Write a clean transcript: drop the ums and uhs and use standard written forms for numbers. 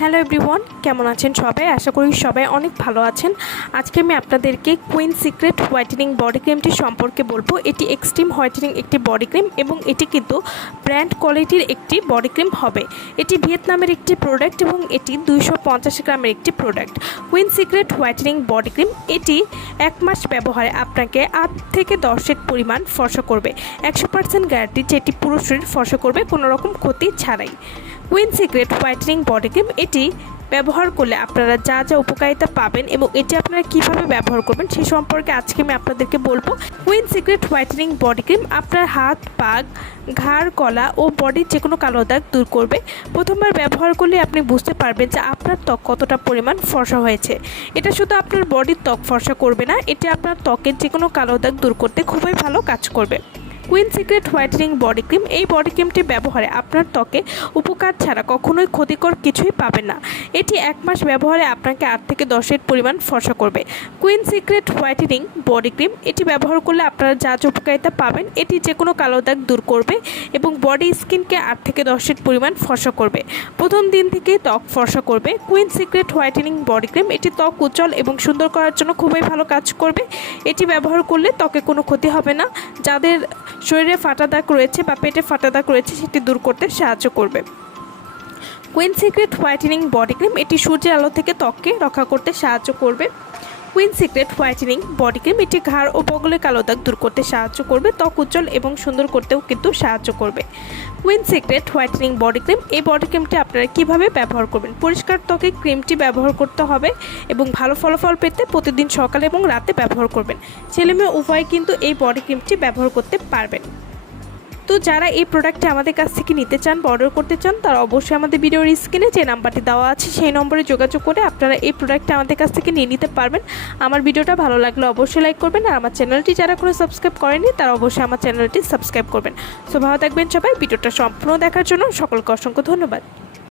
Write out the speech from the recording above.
Hello everyone, কেমন আছেন সবাই? আশা করি সবাই অনেক ভালো আছেন। আজকে আমি আপনাদেরকে কুইন সিক্রেট হোয়াইটেনিং বডি ক্রিমটি সম্পর্কে বলবো। এটি এক্সট্রিম হোয়াইটেনিং একটি বডি ক্রিম এবং এটি কিন্তু ব্র্যান্ড কোয়ালিটির একটি বডি ক্রিম হবে। এটি ভিয়েতনামের একটি প্রোডাক্ট এবং এটি 250 গ্রামের একটি product. Queen secret whitening body cream এটি 1 মাস ব্যবহারে আপনাকে 8 থেকে 10 সেট পরিমাণ ফর্সা করবে। 100% গ্যারান্টি যে এটি পুরো শরীর ফর্সা করবে কোনো রকম ক্ষতি ছাড়াই। Queen secret whitening body cream এটি ব্যবহার করলে আপনারা যা যা উপকারিতা পাবেন এবং এটি আপনারা কীভাবে ব্যবহার করবেন সে সম্পর্কে আজকে আমি আপনাদেরকে বলবো। Queen secret whitening body cream আপনার হাত, পা, ঘাড়, গলা ও বডির যে কোনো কালো দাগ দূর করবে। প্রথমবার ব্যবহার করলে আপনি বুঝতে পারবেন যে আপনার ত্বক কতটা পরিমাণ ফর্সা হয়েছে। এটা শুধু আপনার বডির ত্বক ফর্সা করবে না, এটি আপনার ত্বকের যে কোনো কালো দাগ দূর করতে খুবই ভালো কাজ করবে। Queen secret whitening body cream এই বডি ক্রিমটি ব্যবহারে আপনার ত্বকে উপকার ছাড়া কখনোই ক্ষতিকর কিছুই পাবেন না। এটি 1 মাস ব্যবহারে আপনাকে 8 থেকে 10 এর পরিমাণ ফর্সা করবে। Queen secret whitening body cream এটি ব্যবহার করলে আপনারা যা যা উপকারিতা পাবেন, এটি যে কোনো কালো দাগ দূর করবে এবং বডি স্কিনকে 8 থেকে 10 এর পরিমাণ ফর্সা করবে। প্রথম দিন থেকেই ত্বক ফর্সা করবে। Queen secret whitening body cream এটি ত্বক উজ্জ্বল এবং সুন্দর করার জন্য খুবই ভালো কাজ করবে। এটি ব্যবহার করলে ত্বকে কোনো ক্ষতি হবে না। যাদের শরীরে ফাটা দাগ রয়েছে বা পেটে ফাটা দাগ রয়েছে সেটি দূর করতে সাহায্য করবে। Queen secret whitening body cream এটি সূর্যের আলো থেকে ত্বককে রক্ষা করতে সাহায্য করবে। Queen secret whitening body cream এটি ঘাড় ও বগলের কালো দাগ দূর করতে সাহায্য করবে। ত্বক উজ্জ্বল এবং সুন্দর করতেও কিন্তু সাহায্য করবে। Queen secret whitening body cream এই বডি ক্রিমটি আপনারা কীভাবে ব্যবহার করবেন? পরিষ্কার ত্বকে ক্রিমটি ব্যবহার করতে হবে এবং ভালো ফলাফল পেতে প্রতিদিন সকালে এবং রাতে ব্যবহার করবেন। ছেলেমেয়ে উভয় কিন্তু এই বডি ক্রিমটি ব্যবহার করতে পারবেন। তো যারা এই প্রোডাক্টটি আমাদের কাছ থেকে নিতে চান বা অর্ডার করতে চান তারা অবশ্যই আমাদের ভিডিওর স্ক্রিনে যে নাম্বারটি দেওয়া আছে সেই নম্বরে যোগাযোগ করে আপনারা এই প্রোডাক্টটা আমাদের কাছ থেকে নিয়ে নিতে পারবেন। আমার ভিডিওটা ভালো লাগলে অবশ্যই লাইক করবেন আর আমার চ্যানেলটি যারা কোনো সাবস্ক্রাইব করেনি তারা অবশ্যই আমার চ্যানেলটি সাবস্ক্রাইব করবেন। সো ভালো থাকবেন সবাই। ভিডিওটা সম্পূর্ণ দেখার জন্য সকলকে অসংখ্য ধন্যবাদ।